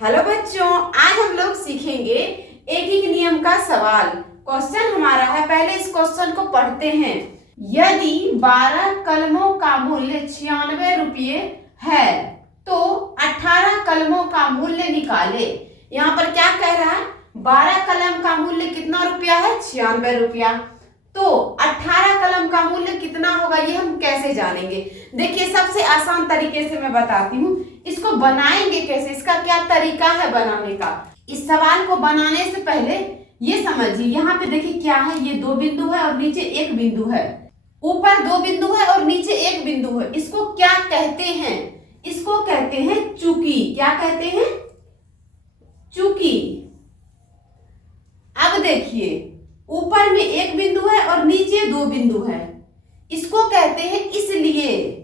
Hello बच्चों, आज हम लोग सीखेंगे एक एक नियम का सवाल। क्वेश्चन हमारा है, पहले इस क्वेश्चन को पढ़ते हैं। यदि 12 कलमों का मूल्य 96 रुपये है तो 18 कलमों का मूल्य निकाले। यहाँ पर क्या कह रहा है, 12 कलम का मूल्य कितना रुपया है, 96 रुपया। तो 18 कलम का मूल्य कितना होगा ये हम कैसे जानेंगे। देखिए, सबसे आसान तरीके से मैं बताती हूँ। इसको बनाएंगे कैसे, इसका क्या तरीका है बनाने का। इस सवाल को बनाने से पहले ये समझिए, यहाँ पे देखिए क्या है, ये 2 बिंदु है और नीचे 1 बिंदु है। ऊपर 2 बिंदु है और नीचे 1 बिंदु है। इसको क्या कहते हैं, इसको कहते हैं चुकी। क्या कहते हैं, चुकी। अब देखिए, ऊपर में 1 बिंदु है और नीचे 2 बिंदु है, इसको कहते हैं इसलिए।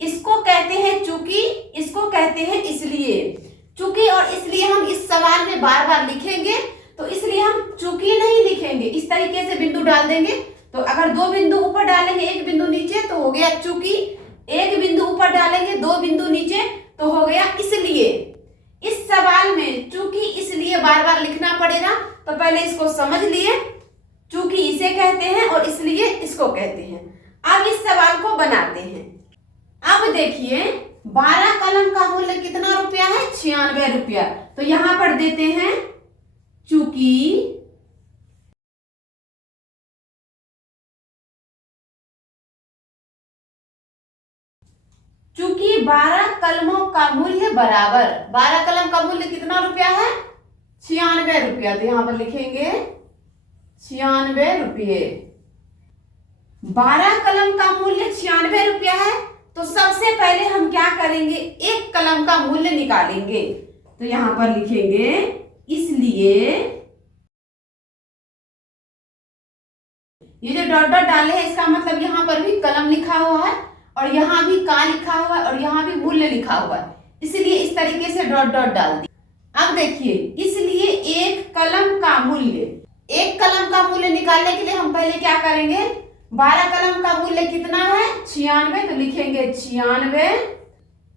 इसको कहते हैं चूंकि, इसको कहते हैं इसलिए। चूंकि और इसलिए हम इस सवाल में बार बार लिखेंगे, तो इसलिए हम चूंकि नहीं लिखेंगे, इस तरीके से बिंदु डाल देंगे। तो अगर 2 बिंदु ऊपर डालेंगे 1 बिंदु नीचे तो हो गया चूंकि, 1 बिंदु ऊपर डालेंगे 2 बिंदु नीचे तो हो गया इसलिए। इस सवाल में चूंकि इसलिए बार बार लिखना पड़ेगा, तो पहले इसको समझ लिए। चूंकि इसे कहते हैं और इसलिए इसको कहते हैं। अब इस सवाल को बनाते हैं। अब देखिए, 12 कलम का मूल्य कितना रुपया है, 96 रुपया। तो यहां पर देते हैं चूंकि चूंकि 12 कलमों का मूल्य बराबर, 12 कलम का मूल्य कितना रुपया है, 96 रुपया। तो यहां पर लिखेंगे 96 रुपये। 12 कलम का मूल्य 96 रुपया है, तो सबसे पहले हम क्या करेंगे, 1 कलम का मूल्य निकालेंगे। तो यहां पर लिखेंगे इसलिए। ये जो डॉट डॉट डाले हैं, इसका मतलब यहां पर भी कलम लिखा हुआ है और यहाँ भी का लिखा हुआ है और यहाँ भी मूल्य लिखा हुआ है, इसलिए इस तरीके से डॉट डॉट डाल दी। अब देखिए, इसलिए 1 कलम का मूल्य, 1 कलम का मूल्य निकालने के लिए हम पहले क्या करेंगे, 12 कलम का मूल्य कितना है, 96। तो लिखेंगे 96,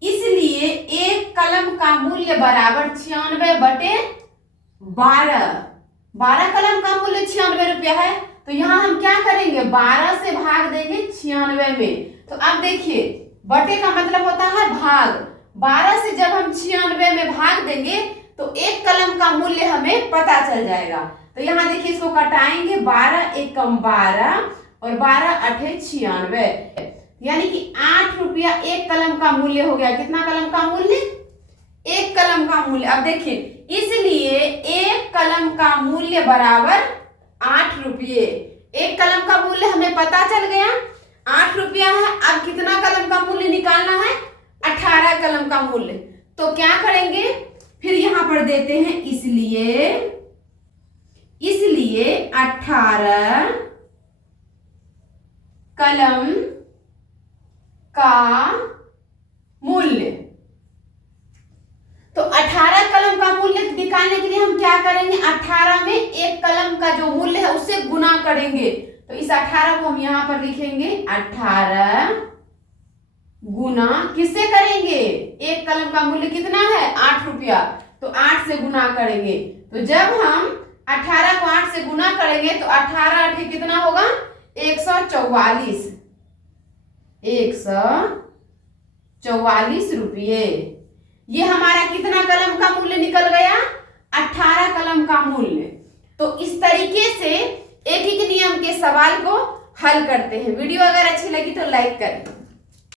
इसलिए 1 कलम का मूल्य बराबर 96 बटे 12। 12 कलम का मूल्य 96 रुपया है, तो यहाँ हम क्या करेंगे, 12 से भाग देंगे 96 में। तो अब देखिए, बटे का मतलब होता है भाग। 12 से जब हम 96 में भाग देंगे तो 1 कलम का मूल्य हमें पता चल जाएगा। तो यहाँ देखिए, इसको कटाएंगे, 12 एकम 12 और 12 अठे 96, यानी कि 8 रुपया 1 कलम का मूल्य हो गया। कितना कलम का मूल्य, 1 कलम का मूल्य। अब देखिए, इसलिए 1 कलम का मूल्य बराबर 8 रुपये। 1 कलम का मूल्य हमें पता चल गया, 8 रुपया है। अब कितना कलम का मूल्य निकालना है, 18 कलम का मूल्य। तो क्या करेंगे, फिर यहां पर देते हैं इसलिए 18 कलम का मूल्य। तो 18 कलम का मूल्य निकालने के लिए हम क्या करेंगे, 18 में 1 कलम का जो मूल्य है उससे गुना करेंगे। तो इस 18 को हम यहां पर लिखेंगे 18 गुना किससे करेंगे, 1 कलम का मूल्य कितना है, 8 रुपया। तो 8 से गुना करेंगे। तो जब हम 18 को 8 से गुना करेंगे तो 18 अठे कितना होगा, 144। 144 रुपये। ये हमारा कितना कलम का मूल्य निकल गया, 18 कलम का मूल्य। तो इस तरीके से एक एक नियम के सवाल को हल करते हैं। वीडियो अगर अच्छी लगी तो लाइक करें।